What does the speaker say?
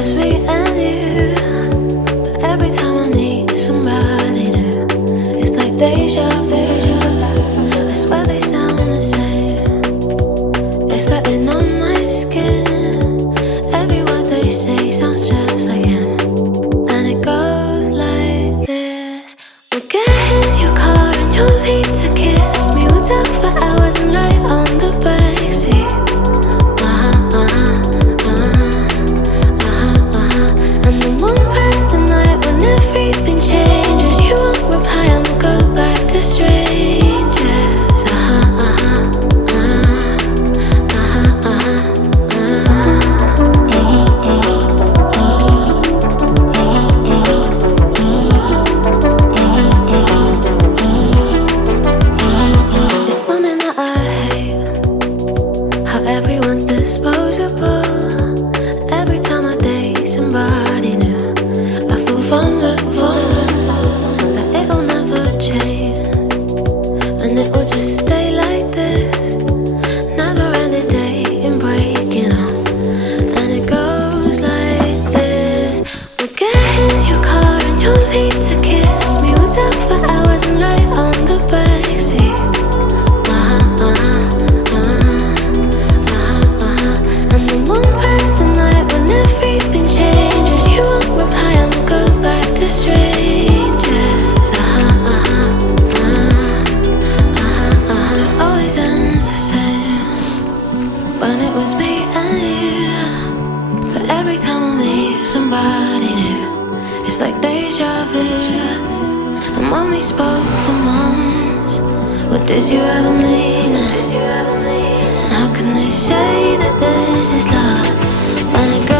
was me and you. But every time I meet somebody new, it's like deja vu. I swear they sound the same. It's like they're on my skin. Every word they say sounds just like him. And it goes like this. We'll get in your car and you'll need to kiss me. We'll talk for hours and lie on the backseat. And then one random night when everything changes, you won't reply and we'll go back to strangers. It's something that I hate, how everyone's disposable. Every time I date somebody new, I feel vulnerable, that it'll never change, and it will just stay like this. Never ending dating, breaking up, and it goes like this. We'll get in your car and you'll need to kiss me. We'll talk for hours and lie on the backseat. And then one random night when everything changes, you won't reply and we'll go back to strangers. It always ends the same when it was me and you. But every time I meet somebody new, it's like deja vu. And when we spoke for months, what did you ever mean? And how can they say that this is love when it goes